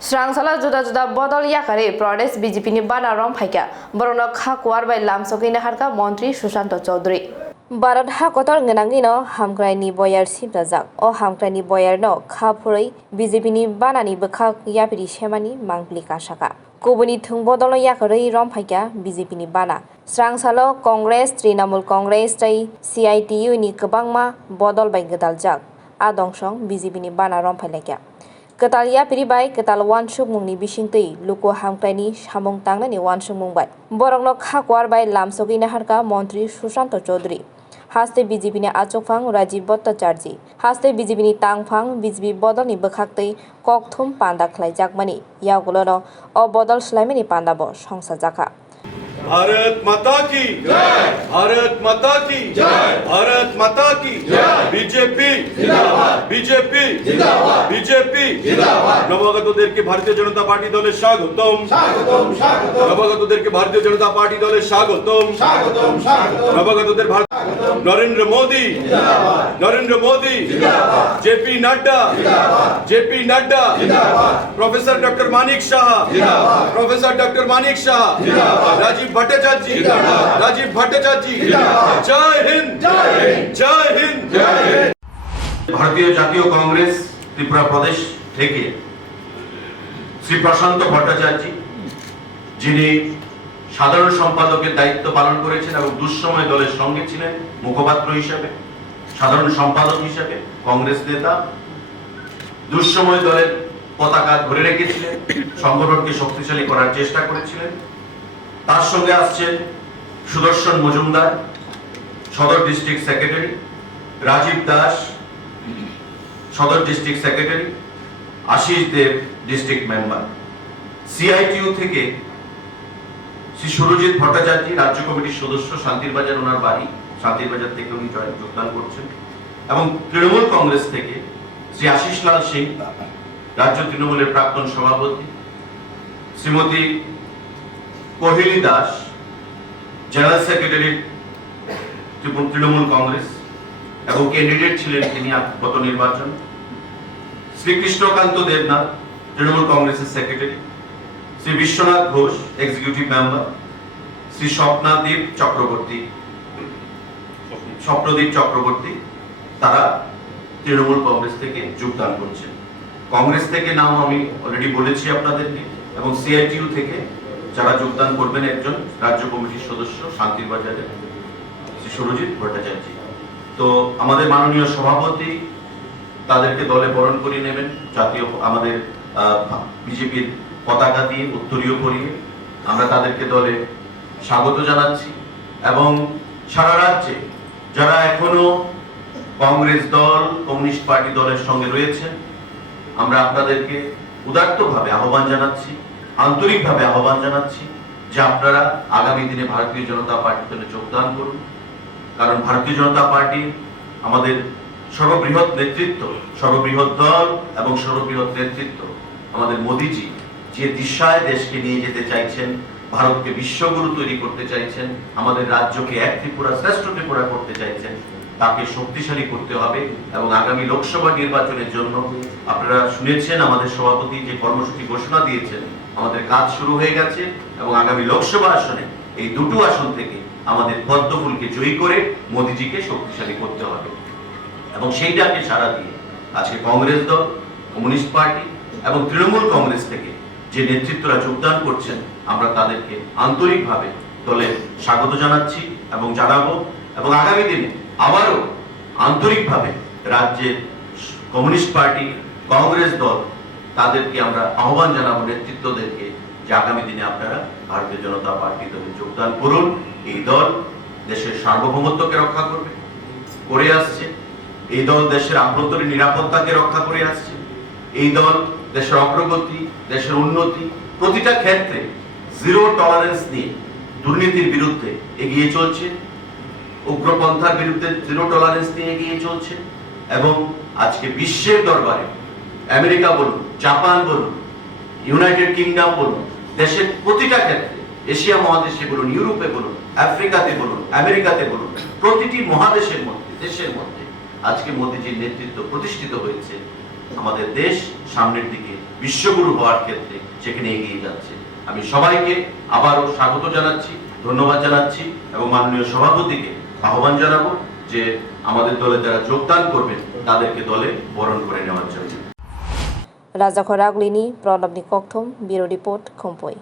Srangsala juda-juda bodol yakare Pradesh BJP ni bana rom phaika borona khakwar bai lamsoki na harka Mantri Sushant Chaudhary Barat ha kotor ngenangi no hamkrai ni boyar simrajak o hamkrai ni boyar no khapurei BJP ni bana ni bokha yapiri semani mangpli kasaka Kubuni thung bodol yakare rom phaika BJP ni bana Srangsalo Congress Trinamool Congress tai CITU ni kwbangma bodol bai gedaljak adongsong BJP ni bana rom phailekya Ketalia piribai ketal wansuk mungni bisingtei luko hamklaini samung tangnani wansuk mungbai borokno khakwar bai lamsoki naharka Mantri Sushant Chaudhary haste BJP ni achokphang Rajiv Bhattacharjee haste BJP ni tangphang BJP bodol ni bokhaktei kokthum panda khlaijakmani yagulono o bodol slaimani pandabo songsajaka Bharat माता की जय भारत माता की जय भारत माता की जय BJP जिंदाबाद बीजेपी जिंदाबाद बीजेपी जिंदाबाद নবাগতদেরকে ভারতীয় জনতা পার্টি দলে স্বাগতম স্বাগতম স্বাগতম নবাগতদেরকে ভারতীয় জনতা পার্টি দলে স্বাগতম স্বাগতম স্বাগতম নবাগতদের নরেন্দ্র মোদি জিন্দাবাদ নরেন্দ্র মোদি জিন্দাবাদ জেপি নাড্ডা জিন্দাবাদ জেপি নাড্ডা জিন্দাবাদ প্রফেসর ডক্টর মানিক সাহা জিন্দাবাদ প্রফেসর ডক্টর মানিক সাহা জিন্দাবাদ রাজীব भट्टाचार्य राजीव भट्टाचार्य जय हिंद जय हिंद जय हिंद जय हिंद भारतीय জাতীয় কংগ্রেস ত্রিপুরা প্রদেশ থেকে শ্রী প্রশান্ত ভট্টাচার্য যিনি সাধারণ সম্পাদকের দায়িত্ব পালন করেছেন এবং দুঃসময় দলের সঙ্গে ছিলেন মুখপাত্র হিসেবে সাধারণ সম্পাদক হিসেবে কংগ্রেস নেতা দুঃসময় দলের পতাকা ধরে রেখেছিলেন সংগঠনকে শক্তিশালী করার চেষ্টা করেছিলেন তার সঙ্গে আসছেন সুদর্শন মজুমদার সদর ডিস্ট্রিক্ট সেক্রেটারি রাজীব দাস সদর ডিস্ট্রিক্ট সেক্রেটারি আশিস দেব ডিস্ট্রিক্ট মেম্বার সিআইটিইউ থেকে শ্রী সুরজিৎ ভট্টাচার্য রাজ্য কমিটির সদস্য শান্তিরবাজার ওনার বাড়ি শান্তিরবাজার থেকে উনি যোগদান করছেন এবং তৃণমূল কংগ্রেস থেকে শ্রী আশিস লাল সিং রাজ্য তৃণমূলের প্রাক্তন সভাপতি শ্রীমতী কোহিলি দাস জেনারেল সেক্রেটারি তৃণমূল কংগ্রেস এবং ক্যান্ডিডেট ছিলেন তিনি গত নির্বাচন শ্রী কৃষ্ণকান্ত দেবনাথ তৃণমূল কংগ্রেসের secretary Shri Biswanath Ghosh executive member Shri Swapnadeep Chakraborty তারা তৃণমূল কংগ্রেস থেকে যোগদান করছেন কংগ্রেস থেকে নাম আমি অলরেডি বলেছি আপনাদেরকে এবং সিআইটিইউ থেকে যারা যোগদান করবেন একজন রাজ্য কমিটির সদস্য শান্তিরবাজারের শ্রী সুরজিৎ ভট্টাচার্য তো আমাদের মাননীয় সভাপতি তাদেরকে দলে বরণ করিয়ে নেবেন জাতীয় আমাদের বিজেপির পতাকা দিয়ে উত্তরীয় করিয়ে আমরা তাদেরকে দলে স্বাগত জানাচ্ছি এবং সারা রাজ্যে যারা এখনো কংগ্রেস দল কমিউনিস্ট পার্টি দলের সঙ্গে রয়েছেন আমরা আপনাদেরকে উদাত্তভাবে আহ্বান জানাচ্ছি আন্তরিকভাবে আহ্বান জানাচ্ছি যে আপনারা আগামী দিনে ভারতীয় জনতা পার্টি দলে যোগদান করুন কারণ ভারতীয় জনতা পার্টি আমাদের সর্ববৃহৎ নেতৃত্ব সর্ববৃহৎ দল এবং সর্ববৃহৎ নেতৃত্ব আমাদের মোদিজি যে দিশায় দেশকে নিয়ে যেতে চাইছেন ভারতকে বিশ্বগুরু তৈরি করতে চাইছেন আমাদের রাজ্যকে এক ত্রিপুরা শ্রেষ্ঠ ত্রিপুরা করতে চাইছেন তাকে শক্তিশালী করতে হবে এবং আগামী লোকসভা নির্বাচনের জন্য আপনারা শুনেছেন আমাদের সভাপতি যে কর্মসূচি ঘোষণা দিয়েছেন আমাদের কাজ শুরু হয়ে গেছে এবং আগামী লোকসভা আসনে এই দুটো আসন থেকে আমাদের পদ্মফুলকে জয়ী করে মোদিজিকে শক্তিশালী করতে হবে এবং সেইটাকে সাড়া দিয়ে আজকে কংগ্রেস দল কমিউনিস্ট পার্টি এবং তৃণমূল কংগ্রেস থেকে যে নেতৃত্বরা যোগদান করছেন আমরা তাদেরকে আন্তরিকভাবে দলে স্বাগত জানাচ্ছি এবং জানাবো এবং আগামী দিনে আবারও আন্তরিকভাবে রাজ্যের কমিউনিস্ট পার্টি কংগ্রেস দল তাদেরকে আমরা আহ্বান জানাবো নেতৃত্বদেরকে যে আগামী দিনে আপনারা ভারতীয় জনতা পার্টি দলে যোগদান করুন এই দল দেশের সার্বভৌমত্বকে রক্ষা করবে করে আসছে এই দল দেশের আভ্যন্তরীণ নিরাপত্তাকে রক্ষা করে আসছে এই দল দেশের অগ্রগতি দেশের উন্নতি প্রতিটা ক্ষেত্রে জিরো টলারেন্স নিয়ে দুর্নীতির বিরুদ্ধে এগিয়ে চলছে উগ্রপন্থার বিরুদ্ধে জিরো টলারেন্স নিয়ে এগিয়ে চলছে এবং আজকে বিশ্বের দরবারে আমেরিকা বলুন জাপান বলুন ইউনাইটেড কিংডম বলুন দেশের প্রতিটা ক্ষেত্রে এশিয়া মহাদেশে বলুন ইউরোপে বলুন আফ্রিকাতে বলুন আমেরিকাতে বলুন প্রতিটি মহাদেশের মধ্যে দেশের মধ্যে আজকে মোদিজির নেতৃত্ব প্রতিষ্ঠিত হয়েছে আমাদের দেশ সামনের দিকে বিশ্বগুরু হওয়ার ক্ষেত্রে সেখানে এগিয়ে যাচ্ছে। আমি সবাইকে আবারও স্বাগত জানাচ্ছি, ধন্যবাদ জানাচ্ছি এবং মাননীয় সভাপতিকে আহ্বান জানাবো যে আমাদের দলে যারা যোগদান করবেন তাদেরকে দলে বরণ করে নেওয়ার জন্য। Raja Khoraglini, Pranab Nikokthum, Bureau Report, Khompoi.